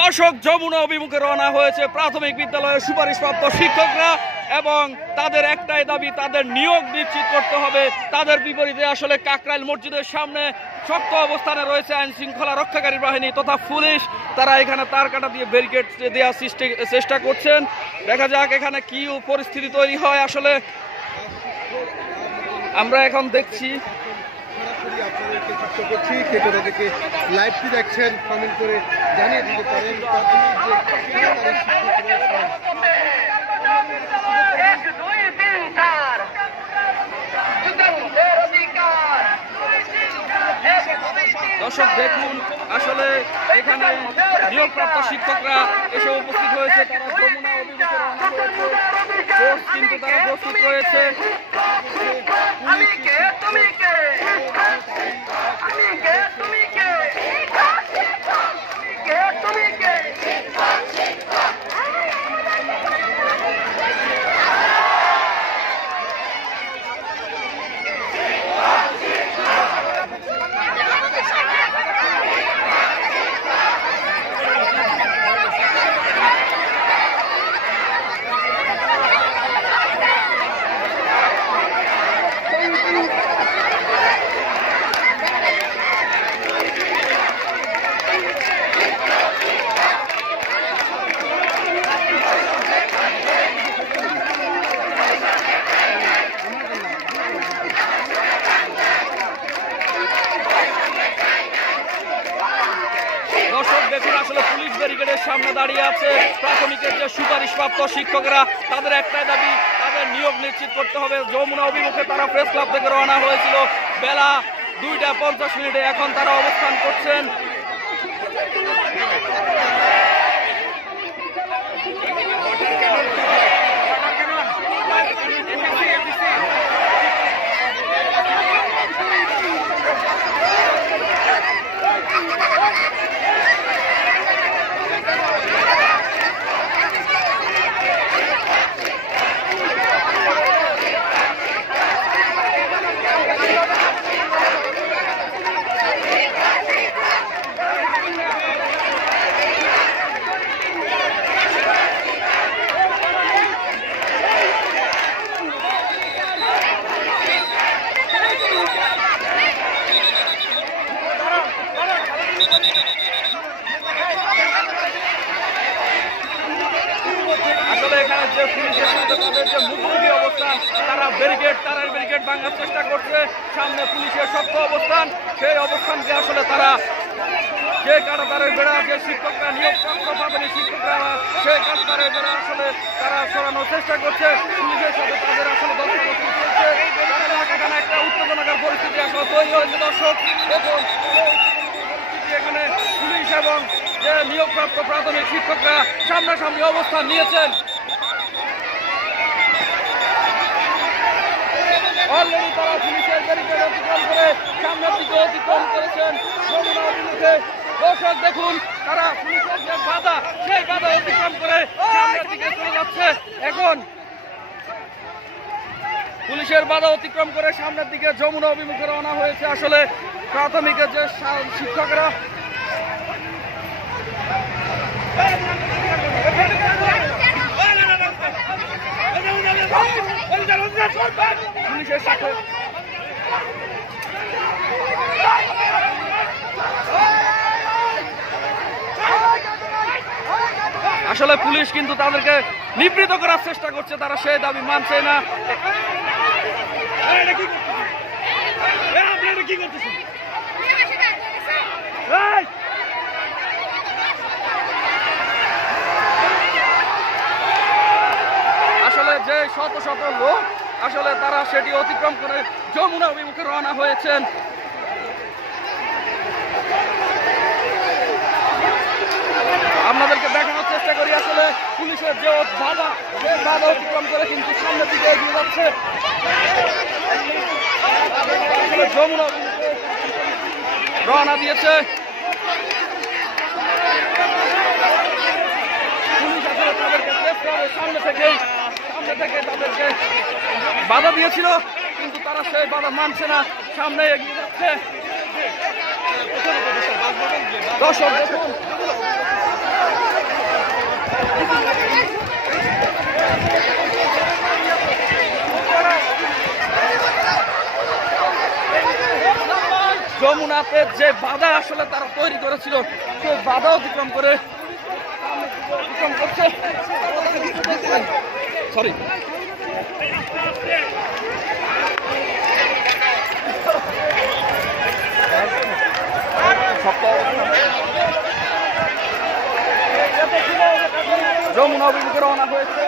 দর্শক, যমুনা অভিমুখে রওনা হয়েছে প্রাথমিক বিদ্যালয়ের সুপারিশপ্রাপ্ত শিক্ষকরা এবং তাদের একটাই দাবি, তাদের নিয়োগ নিশ্চিত করতে হবে। তাদের বিপরীতে আসলে কাকরাইল মসজিদের সামনে শক্ত অবস্থানে রয়েছে আইন শৃঙ্খলা রক্ষাকারী বাহিনী তথা পুলিশ। তারা এখানে তার কাটা দিয়ে ব্যারিকেড দেওয়ার চেষ্টা করছেন। দেখা যাক এখানে কি পরিস্থিতি তৈরি হয়। আসলে আমরা এখন দেখছি, আপনাদেরকে যুক্ত করছি, কে কোথা থেকে লাইভটি দেখছেন কমেন্ট করে জানিয়ে দিতে পারেন। দর্শক দেখুন, আসলে এখানে নিয়োগপ্রাপ্ত শিক্ষকরা এসে উপস্থিত হয়েছে। তারা যমুনা অভিমুখে রওনা হয়েছে, কিন্তু তারা প্রস্তুত রয়েছে। দেখুন, আসলে পুলিশ ব্যারিকেডের সামনে দাঁড়িয়ে আছে প্রাথমিকের যে সুপারিশপ্রাপ্ত শিক্ষকরা। তাদের একটাই দাবি, তাদের নিয়োগ নিশ্চিত করতে হবে। যমুনা অভিমুখে তারা প্রেস ক্লাব থেকে রওনা হয়েছিল বেলা 2:50। এখন তারা অবস্থান করছেন। তারা ব্যারিকেড ভাঙার চেষ্টা করছে। সামনে পুলিশের শক্ত অবস্থান, সেই অবস্থানকে আসলে তারা যে কাঁটাতারের বেড়া, যে শিক্ষকরা নিয়োগপ্রাপ্ত প্রাথমিক শিক্ষকরা সেই কাঁটাতারের বেড়া আসলে তারা সরানোর চেষ্টা করছে। পুলিশের সাথে তাদের আসলে দস্তাদস্তি চলছে। এখানে একটা উত্তেজনাকর পরিস্থিতি আসলে তৈরি হয়েছে। দর্শক দেখুন, এখানে পুলিশ এবং যে নিয়োগপ্রাপ্ত প্রাথমিক শিক্ষকরা সামনাসামনি অবস্থান নিয়েছেন। অলরেডি তারা পুলিশের ব্যারিকেড অতিক্রম করে সামনের দিকে অতিক্রম করেছেন যমুনা অভিমুখে। দর্শক দেখুন, তারা পুলিশের যে বাধা, সেই বাধা অতিক্রম করে সামনের দিকে চলে যাচ্ছে। এখন পুলিশের বাধা অতিক্রম করে সামনের দিকে যমুনা অভিমুখে রওনা হয়েছে আসলে প্রাথমিকের যে শিক্ষকরা। পুলিশের সাথে আসলে পুলিশ কিন্তু তাদেরকে নিবৃত করার চেষ্টা করছে, তারা সেই দাবি মানছে না। আসলে যে শত শত লোক আসলে তারা সেটি অতিক্রম করে যমুনা অভিমুখে রওনা হয়েছেন। আপনাদেরকে দেখানোর চেষ্টা করি আসলে পুলিশের যে বাধা, সেই বাধা অতিক্রম করে কিন্তু সামনের দিকে এগিয়ে যাচ্ছে। আসলে যমুনা অভিমুখে রওনা দিয়েছে পুলিশ। আসলে তাদেরকে সামনে থেকে তাদেরকে বাধা দিয়েছিল, কিন্তু তারা সেই বাধা মানছে না, সামনে এগিয়ে যাচ্ছে। দর্শক দেখুন, যমুনাতে যে বাধা আসলে তারা তৈরি করেছিল সেই বাধা অতিক্রম করে করছে সরি যমুনা অভিমুখে রওনা হয়েছে